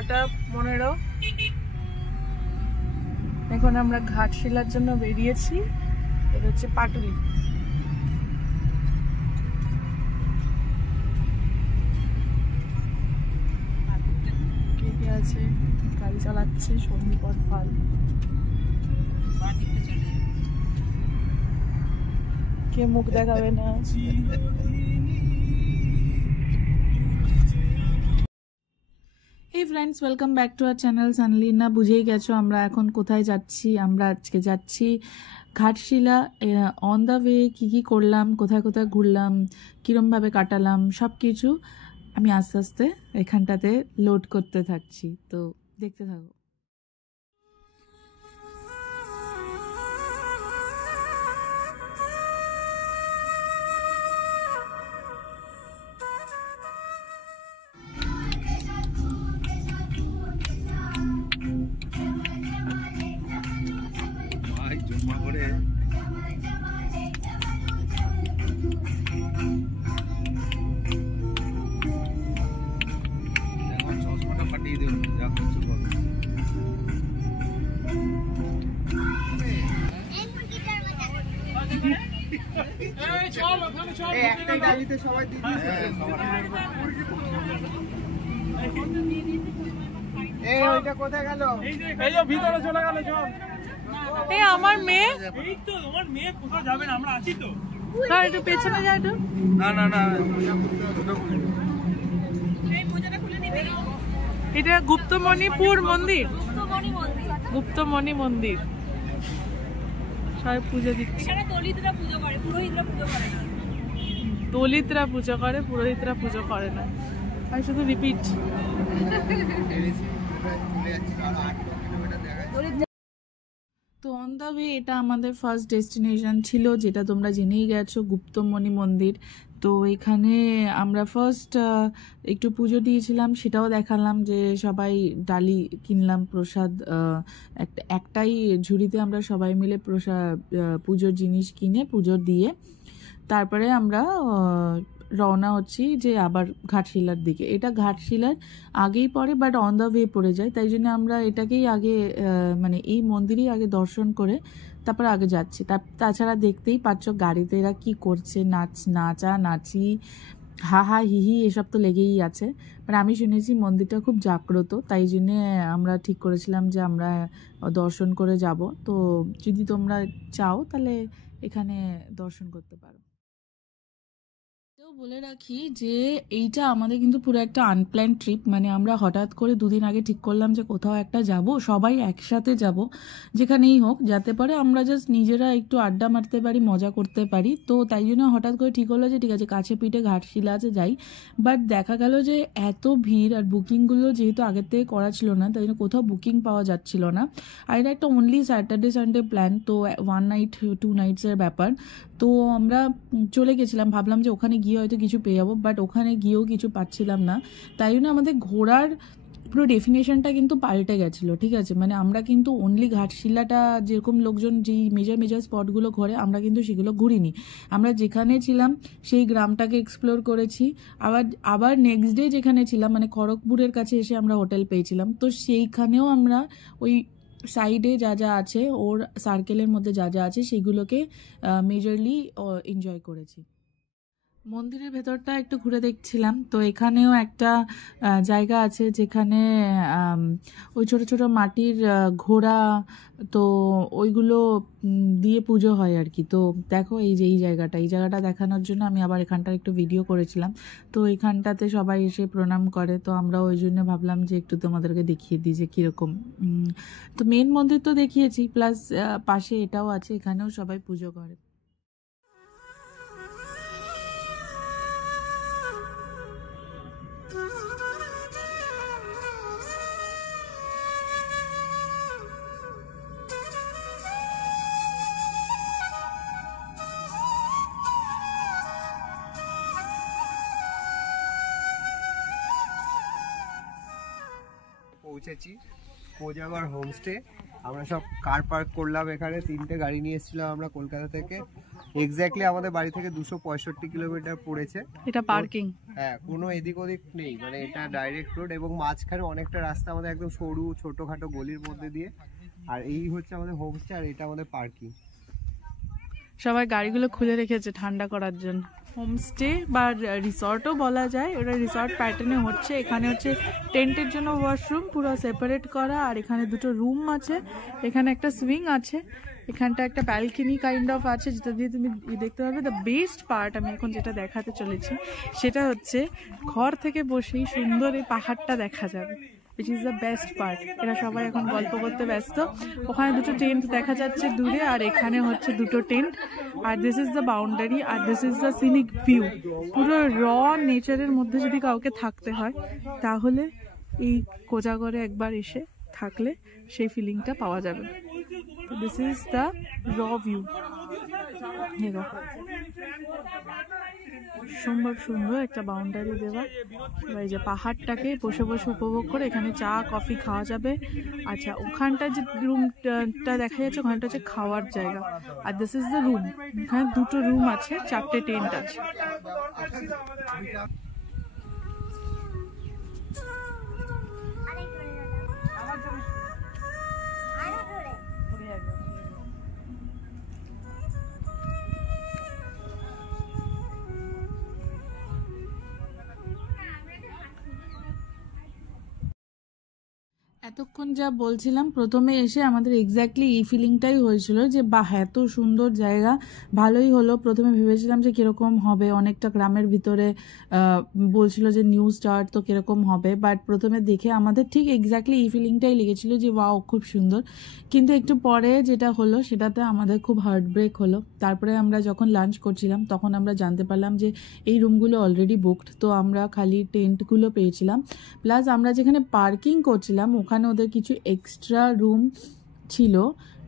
9:15 এখন আমরা ঘাটশিলার জন্য বেরিয়েছি। এটা হচ্ছে পাটুলি। কে কে আছে? গাড়ি চালাচ্ছে সন্দীপন পাল। কে মুখ দেখাবে না? এই friends, welcome back to our channel সানলিনা। বুঝেই গেছো আমরা এখন কোথায় যাচ্ছি। আমরা আজকে যাচ্ছি ঘাটশিলা। অন দ্য ওয়ে কী কী করলাম, কোথায় কোথায় ঘুরলাম, কীরমভাবে কাটালাম, সব কিছু আমি আস্তে আস্তে এখানটাতে লোড করতে থাকছি, তো দেখতে থাকো। আমার মেয়ে, তোমার মেয়ে কোথাও যাবে না, আমরা আছি তো। একটু পেছনে যা, একটু না না না। এটা গুপ্তমণিপুর মন্দির, গুপ্তমণি মন্দির। সবাই পুজো দিচ্ছে। দলিতরা পুজো করে, পুরোহিতরা পুজো করে না। আর শুধু রিপিট। তো অন দ্য ওয়ে এটা আমাদের ফার্স্ট ডেস্টিনেশন ছিল, যেটা তোমরা জেনেই গেছো, গুপ্তমণি মন্দির। তো এখানে আমরা ফার্স্ট একটু পুজো দিয়েছিলাম, সেটাও দেখালাম যে সবাই ডালি কিনলাম, প্রসাদ একটাই ঝুড়িতে আমরা সবাই মিলে প্রসাদ পুজোর জিনিস কিনে পুজো দিয়ে তারপরে আমরা রওনা হচ্ছি যে আবার ঘাটশিলার দিকে। এটা ঘাটশিলার আগেই পড়ে, বাট অন দ্য ওয়ে পড়ে যায়, তাই জন্য আমরা এটাকেই আগে মানে এই মন্দিরেই আগে দর্শন করে তারপর আগে যাচ্ছি। তাছাড়া দেখতেই পাচ্ছ গাড়িতে এরা কি করছে, নাচি হা হা হিহি এসব তো লেগেই আছে। বাট আমি শুনেছি মন্দিরটা খুব জাগ্রত, তাই জন্যে আমরা ঠিক করেছিলাম যে আমরা দর্শন করে যাব। তো যদি তোমরা চাও তাহলে এখানে দর্শন করতে পারো। বলে রাখি যে এইটা আমাদের কিন্তু পুরো একটা আনপ্ল্যান ট্রিপ, মানে আমরা হঠাৎ করে দুদিন আগে ঠিক করলাম যে কোথাও একটা যাব, সবাই একসাথে যাব যেখানেই হোক, যাতে পারে আমরা জাস্ট নিজেরা একটু আড্ডা মারতে পারি, মজা করতে পারি। তো তাই জন্য হঠাৎ করে ঠিক হলো যে ঠিক আছে কাছে পিঠে ঘাটশিলা আছে যাই। বাট দেখা গেল যে এত ভিড়, আর বুকিংগুলো যেহেতু আগের থেকে করা ছিল না, তাই জন্য কোথাও বুকিং পাওয়া যাচ্ছিল না। আর এটা একটা অনলি স্যাটারডে সানডে প্ল্যান, তো 1 নাইট 2 নাইটসের ব্যাপার। তো আমরা চলে গেছিলাম, ভাবলাম যে ওখানে গিয়ে হয়তো কিছু পেয়ে যাবো, বাট ওখানে গিয়েও কিছু পাচ্ছিলাম না। তাই জন্য আমাদের ঘোরার পুরো ডেফিনেশনটা কিন্তু পাল্টে গেছিলো। ঠিক আছে, মানে আমরা কিন্তু অনলি ঘাটশিলাটা যেরকম লোকজন যেই মেজর স্পটগুলো ঘোরে, আমরা কিন্তু সেগুলো ঘুরিনি। আমরা যেখানে ছিলাম সেই গ্রামটাকে এক্সপ্লোর করেছি। আবার নেক্সট ডে যেখানে ছিলাম মানে খড়গপুরের কাছে এসে আমরা হোটেল পেয়েছিলাম, তো সেইখানেও আমরা ওই সাইডে যা যা আছে, ওর সার্কেলের মধ্যে যা যা আছে সেগুলোকে মেজরলি এনজয় করেছি। মন্দিরের ভেতরটা একটু ঘুরে দেখছিলাম। তো এখানেও একটা জায়গা আছে যেখানে ওই ছোট ছোট মাটির ঘোড়া, তো ওইগুলো দিয়ে পুজো হয় আর কি। তো দেখো এই যে এই জায়গাটা দেখানোর জন্য আমি আবার এখানটার একটু ভিডিও করেছিলাম। তো এখানটাতে সবাই এসে প্রণাম করে, তো আমরা ওই জন্য ভাবলাম যে একটু তোমাদেরকে দেখিয়ে দিই যে কীরকম। তো মেন মন্দির তো দেখিয়েছি, প্লাস পাশে এটাও আছে, এখানেও সবাই পুজো করে। পৌঁছেছি কোজাগর হোমস্টে। আমরা সব কার পার্ক করলাম এখানে, 3টে গাড়ি নিয়ে এসেছিলাম আমরা কলকাতা থেকে। এক্স্যাক্টলি আমাদের বাড়ি থেকে 265 কিলোমিটার পড়েছে। এটা পার্কিং, হ্যাঁ, কোনো এদিক ওদিক নেই, মানে এটা ডাইরেক্ট রোড এবং মাঝখানে অনেকটা রাস্তা আমাদের একদম সরু ছোটখাটো গলির মধ্যে দিয়ে। আর এই হচ্ছে আমাদের হোমস্টে, আর এটা আমাদের পার্কিং। সবাই গাড়িগুলো খুলে রেখেছে ঠান্ডা করার জন্য। হোমস্টে বা রিসর্টও বলা যায়, ওটা রিসর্ট প্যাটার্নে হচ্ছে। এখানে হচ্ছে টেন্টের জন্য ওয়াশরুম পুরো সেপারেট করা, আর এখানে দুটো রুম আছে, এখানে একটা সুইং আছে, এখানটা একটা ব্যালকনি কাইন্ড অফ আছে যেটা দিয়ে তুমি দেখতে পাবে। দ্য বেস্ট পার্ট আমি এখন যেটা দেখাতে চলেছি সেটা হচ্ছে ঘর থেকে বসেই সুন্দর এই পাহাড়টা দেখা যাবে, which is the best part. এরা সবাই এখন গল্প করতে ব্যস্ত। ওখানে দুটো টেন্ট দেখা যাচ্ছে দূরে, আর এখানে হচ্ছে দুটো টেন্ট। আর দিস ইজ দ্য বাউন্ডারি, আর this is the scenic view. পুরো র নেচারের মধ্যে যদি কাউকে থাকতে হয় তাহলে এই কোজাগরে একবার এসে থাকলে সেই ফিলিংটা পাওয়া যাবে। দিস ইজ দ্য র ভিউ। দেখো সুন্দর সুন্দর একটা বাউন্ডারি দেওয়া, এই যে পাহাড়টাকে বসে বসে উপভোগ করে এখানে চা কফি খাওয়া যাবে। আচ্ছা, ওখানটা যে রুমটা দেখা যাচ্ছে ওখানটা হচ্ছে খাওয়ার জায়গা, আর দিস ইজ দ্য রুম। এখানে দুটো রুম আছে, 4টে টেন্ট আছে। এতক্ষণ যা বলছিলাম, প্রথমে এসে আমাদের এক্স্যাক্টলি এই ফিলিংটাই হয়েছিল যে বাহ এত সুন্দর জায়গা, ভালোই হলো। প্রথমে ভেবেছিলাম যে কীরকম হবে, অনেকটা গ্রামের ভিতরে বলছিল যে নিউ স্টার্ট তো কীরকম হবে, বাট প্রথমে দেখে আমাদের ঠিক এক্স্যাক্টলি এই ফিলিংটাই লেগেছিল যে ওয়াও খুব সুন্দর। কিন্তু একটু পরে যেটা হলো সেটাতে আমাদের খুব হার্ট ব্রেক হলো। তারপরে আমরা যখন লাঞ্চ করছিলাম তখন আমরা জানতে পারলাম যে এই রুমগুলো অলরেডি বুকড, তো আমরা খালি টেন্টগুলো পেয়েছিলাম। প্লাস আমরা যেখানে পার্কিং করছিলাম ওখানে ওদের কিছু এক্সট্রা রুম ছিল,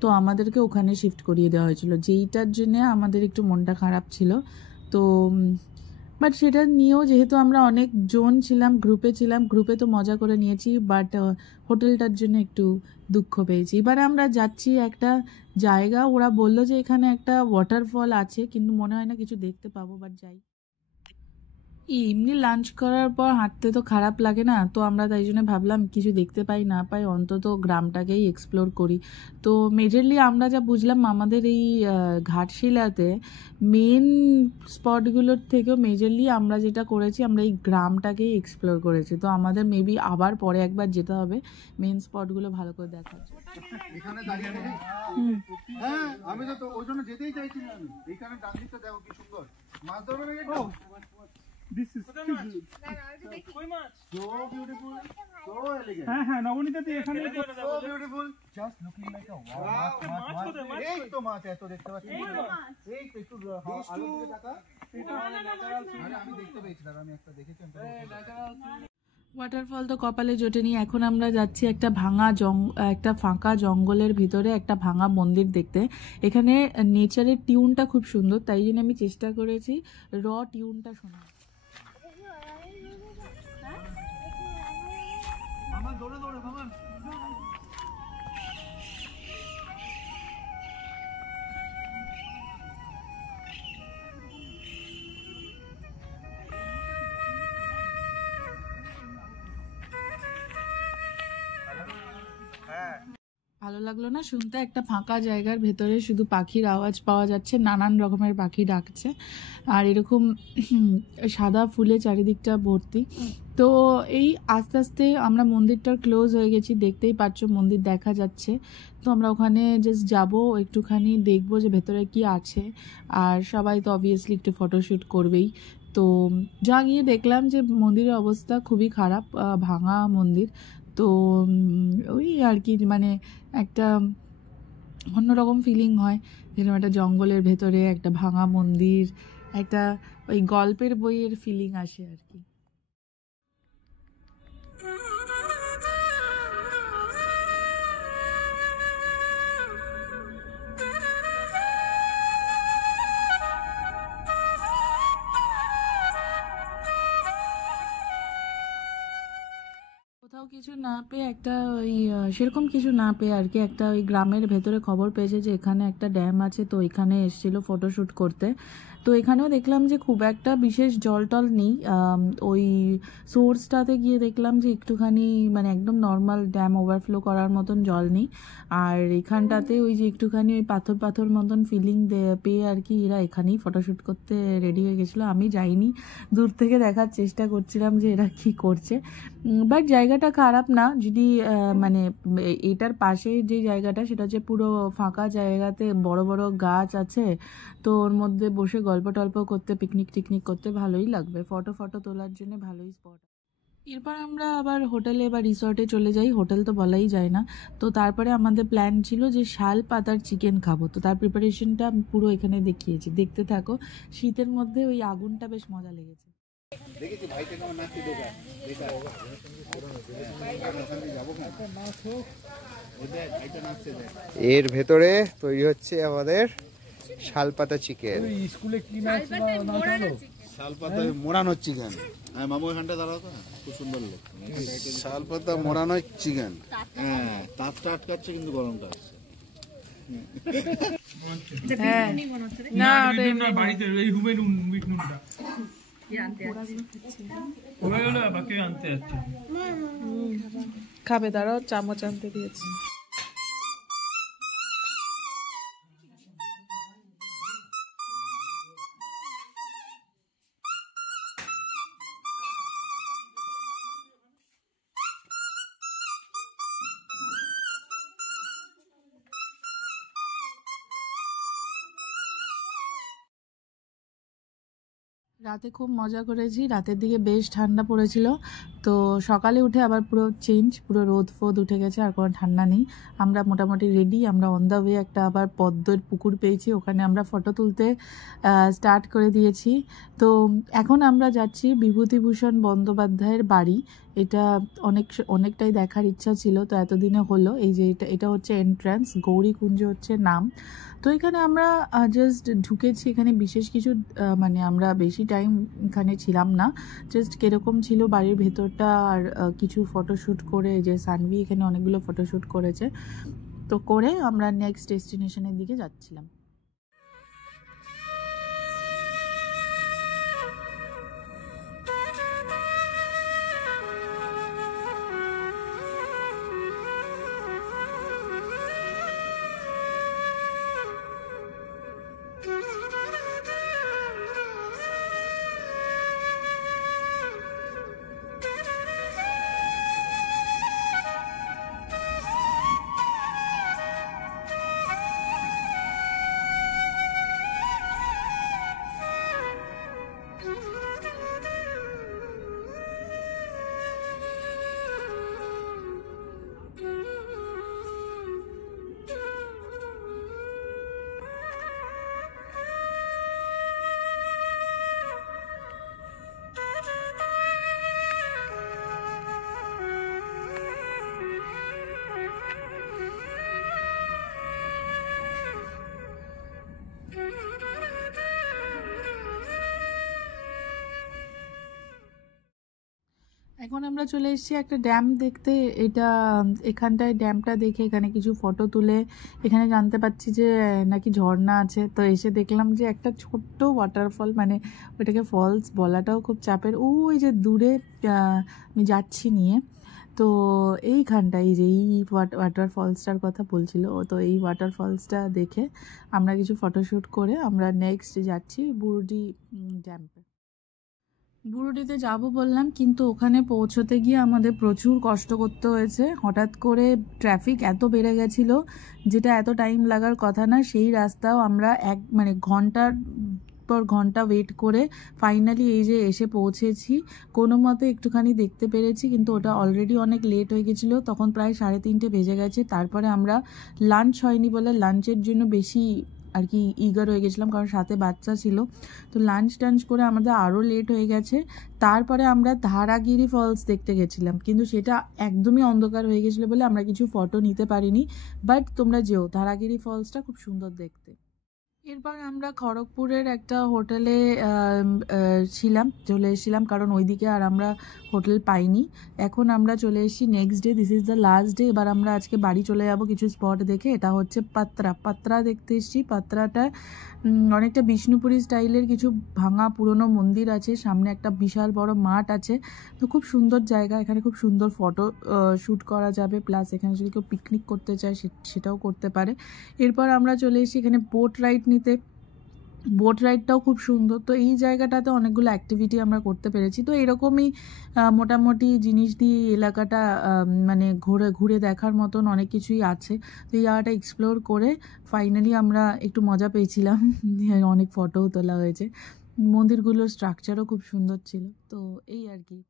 তো আমাদেরকে ওখানে শিফট করিয়ে দেওয়া হয়েছিল, যেইটার জন্য আমাদের একটু মনটা খারাপ ছিল। তো বাট সেটা নিয়েও যেহেতু আমরা অনেক জন ছিলাম, গ্রুপে তো মজা করে নিয়েছি, বাট হোটেলটার জন্য একটু দুঃখ পেয়েছি। এবারে আমরা যাচ্ছি একটা জায়গা, ওরা বললো যে এখানে একটা ওয়াটারফল আছে, কিন্তু মনে হয় না কিছু দেখতে পাবো, বাট যাই। এমনি লাঞ্চ করার পর হাঁটতে তো খারাপ লাগে না, তো আমরা তাই জন্য ভাবলাম কিছু দেখতে পাই না পাই অন্তত গ্রামটাকেই এক্সপ্লোর করি। তো মেজরলি আমরা যা বুঝলাম আমাদের এই ঘাটশিলাতে মেন স্পটগুলোর থেকেও মেজরলি আমরা যেটা করেছি আমরা এই গ্রামটাকেই এক্সপ্লোর করেছি। তো আমাদের মেবি আবার পরে একবার যেতে হবে মেন স্পটগুলো ভালো করে দেখার জন্য। হ্যাঁ, আমি তো ওই জন্য যেতেই চাইছিলাম। এইখানে ডান দিকটা দেখো কি সুন্দর মাছ ধরবে নাকি? This is so beautiful, so elegant. হ্যাঁ, নবনীতাতে এখানে so beautiful, just looking like a wow. এই তো মাছ এত দেখতে পাচ্ছি। এই একটু আলো দিকে তাকা। আরে আমি দেখতে পেয়েছিলাম, আমি একটা দেখেছি। ওয়াটারফল তো কপালে জোটেনি। এখন আমরা যাচ্ছি একটা একটা ফাঁকা জঙ্গলের ভিতরে একটা ভাঙা মন্দির দেখতে। এখানে নেচারের টিউনটা খুব সুন্দর, তাই জন্য আমি চেষ্টা করেছি র টিউনটা শোনার। ভালো লাগলো না শুনতে? একটা ফাঁকা জায়গার ভেতরে শুধু পাখির আওয়াজ পাওয়া যাচ্ছে, নানান রকমের পাখি ডাকছে, আর এরকম সাদা ফুলে চারিদিকটা ভর্তি। তো এই আস্তে আস্তে আমরা মন্দিরটার ক্লোজ হয়ে গেছি, দেখতেই পাচ্ছ মন্দির দেখা যাচ্ছে। তো আমরা ওখানে জাস্ট যাবো, একটুখানি দেখবো যে ভেতরে কি আছে, আর সবাই তো অবভিয়াসলি একটু ফটোশ্যুট করবেই। তো যা গিয়ে দেখলাম যে মন্দিরের অবস্থা খুবই খারাপ, ভাঙা মন্দির। তো ওই আর কি, মানে একটা অন্যরকম ফিলিং হয়, যেরকম একটা জঙ্গলের ভেতরে একটা ভাঙা মন্দির, একটা ওই গল্পের বইয়ের ফিলিং আসে আর কি। কোথাও কিছু না পেয়ে একটা ওই সেরকম কিছু না পেয়ে আর কি একটা ওই গ্রামের ভেতরে খবর পেয়েছে যে এখানে একটা ড্যাম আছে, তো এখানে এসেছিল ফটোশ্যুট করতে। তো এখানেও দেখলাম যে খুব একটা বিশেষ জল টল নেই, ওই সোর্সটাতে গিয়ে দেখলাম যে একটুখানি মানে একদম নর্মাল ড্যাম ওভারফ্লো করার মতন জল নেই। আর এখানটাতে ওই যে একটুখানি ওই পাথর পাথর মতন ফিলিং পেয়ে আর কি এরা এখানেই ফটোশ্যুট করতে রেডি হয়ে গেছিলো। আমি যাইনি, দূর থেকে দেখার চেষ্টা করছিলাম যে এরা কি করছে। বাট জায়গাটা খারাপ না, যদি মানে এটার পাশে যে জায়গাটা সেটা হচ্ছে পুরো ফাঁকা জায়গাতে বড় বড় গাছ আছে, তো ওর মধ্যে বসে গল্প টল্প করতে পিকনিক টিকনিক করতে ভালোই লাগবে, ফটো তোলার জন্য ভালোই স্পট। এরপর আমরা আবার হোটেলে বা রিসর্টে চলে যাই, হোটেল তো বলাই যায় না। তো তারপরে আমাদের প্ল্যান ছিল যে শাল পাতার চিকেন খাবো, তো তার প্রিপারেশনটা পুরো এখানে দেখিয়েছি, দেখতে থাকো। শীতের মধ্যে ওই আগুনটা বেশ মজা লেগেছে। এর ভেতরে তৈরি হচ্ছে আমাদের শালপাতা চিকেন। স্কুলে কি না শালপাতা মোড়ানো চিকেন। হ্যাঁ মামু এখানটা দাঁড়াও তো, খুব সুন্দর লোক। শালপাতা মোড়ানো চিকেন, হ্যাঁ তাপটা আটকাচ্ছে কিন্তু গরমটা আসছে। খাবে, দাঁড়াও চামচ আনতে দিয়েছি। রাতে খুব মজা করেছি, রাতের দিকে বেশ ঠান্ডা পড়েছিল, তো সকালে উঠে আবার পুরো চেঞ্জ, পুরো রোদ ফোদ উঠে গেছে, আর কোনো ঠান্ডা নেই। আমরা মোটামুটি রেডি, আমরা অন দ্য ওয়ে একটা আবার পদ্মের পুকুর পেয়েছি, ওখানে আমরা ফটো তুলতে স্টার্ট করে দিয়েছি। তো এখন আমরা যাচ্ছি বিভূতিভূষণ বন্দ্যোপাধ্যায়ের বাড়ি। এটা অনেকটাই দেখার ইচ্ছা ছিল, তো এতদিনে হলো। এই যে এটা হচ্ছে এন্ট্রান্স, গৌরীকুঞ্জ হচ্ছে নাম। তো এখানে আমরা জাস্ট ঢুকেছি, এখানে বিশেষ কিছু মানে আমরা বেশি টাইম এখানে ছিলাম না, জাস্ট কীরকম ছিল বাড়ির ভেতরটা আর কিছু ফটোশ্যুট করে, যে সানভি এখানে অনেকগুলো ফটোশ্যুট করেছে, তো করে আমরা নেক্সট ডেস্টিনেশনের দিকে যাচ্ছিলাম। এখন আমরা চলে এসেছি একটা ড্যাম দেখতে। এখানটায় ড্যামটা দেখে এখানে কিছু ফটো তুলে এখানে জানতে পারছি যে নাকি ঝর্ণা আছে। তো এসে দেখলাম যে একটা ছোট্ট ওয়াটারফল, মানে ওটাকে ফলস বলাটাও খুব চাপের, ওই যে দূরে আমি যাচ্ছি নিয়ে। তো এইখানটায় এই যে এই ওয়াটারফলসটার কথা বলছিল, তো এই ওয়াটারফলসটা দেখে আমরা কিছু ফটোশ্যুট করে আমরা নেক্সট যাচ্ছি বুরুডি ড্যামে। বুরুডিতে যাব বললাম, কিন্তু ওখানে পৌঁছতে গিয়ে আমাদের প্রচুর কষ্ট করতে হয়েছে। হঠাৎ করে ট্রাফিক এত বেড়ে গেছিলো, যেটা এত টাইম লাগার কথা না, সেই রাস্তাও আমরা ঘন্টার পর ঘন্টা ওয়েট করে ফাইনালি এই যে এসে পৌঁছেছি। কোনো মতে একটুখানি দেখতে পেরেছি, কিন্তু ওটা অলরেডি অনেক লেট হয়ে গেছিলো, তখন প্রায় 3:30 বেজে গেছে। তারপরে আমরা লাঞ্চ হয়নি বলে লাঞ্চের জন্য বেশি আর কি ইগার হয়ে গেছিলাম, কারণ সাথে বাচ্চা ছিল। তো লাঞ্চ টাঞ্চ করে আমাদের আরও লেট হয়ে গেছে। তারপরে আমরা ধারাগিরি ফলস দেখতে গেছিলাম, কিন্তু সেটা একদমই অন্ধকার হয়ে গেছিলো বলে আমরা কিছু ফটো নিতে পারিনি। বাট তোমরা যেও, ধারাগিরি ফলসটা খুব সুন্দর দেখতে। এরপর আমরা খড়গপুরের একটা হোটেলে চলে এসেছিলাম, কারণ ওইদিকে আর আমরা হোটেল পাইনি। এখন আমরা চলে এসেছি next day, this is the last day. এবার আমরা আজকে বাড়ি চলে যাব কিছু স্পট দেখে। এটা হচ্ছে পাত্রা দেখতে এসেছি। পাত্রাটা অনেকটা বিষ্ণুপুরি স্টাইলের কিছু ভাঙা পুরনো মন্দির আছে, সামনে একটা বিশাল বড় মাঠ আছে। তো খুব সুন্দর জায়গা, এখানে খুব সুন্দর ফটো শ্যুট করা যাবে, প্লাস এখানে যদি কেউ পিকনিক করতে চায় সেটাও করতে পারে। এরপর আমরা চলে এসেছি এখানে বোট রাইড নিতে। বোট রাইডটাও খুব সুন্দর। তো এই জায়গাটাতে অনেকগুলো অ্যাক্টিভিটি আমরা করতে পেরেছি। তো এরকমই মোটামুটি জিনিস দিয়ে এলাকাটা মানে ঘুরে দেখার মতন অনেক কিছুই আছে। তো এই জায়গাটা এক্সপ্লোর করে ফাইনালি আমরা একটু মজা পেয়েছিলাম, অনেক ফটোও তোলা হয়েছে। মন্দিরগুলোর স্ট্রাকচারও খুব সুন্দর ছিল। তো এই আর কি।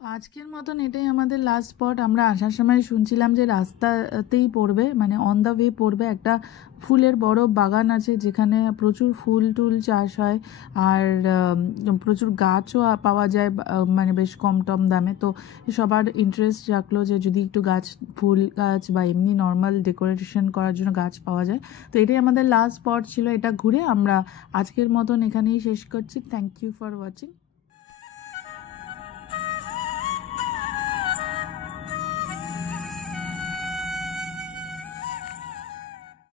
আজকের মতন এটাই আমাদের লাস্ট স্পট। আমরা আসার সময় শুনছিলাম যে রাস্তাতেই পড়বে, মানে অন দ্য ওয়ে পড়বে একটা ফুলের বড় বাগান আছে, যেখানে প্রচুর ফুল টুল চাষ হয়, আর প্রচুর গাছও পাওয়া যায়, মানে বেশ কম দামে। তো সবার ইন্টারেস্ট রাখলো যে যদি একটু ফুল গাছ বা এমনি নর্মাল ডেকোরেশন করার জন্য গাছ পাওয়া যায়। তো এটাই আমাদের লাস্ট স্পট ছিল। এটা ঘুরে আমরা আজকের মতন এখানেই শেষ করছি। Thank you for watching.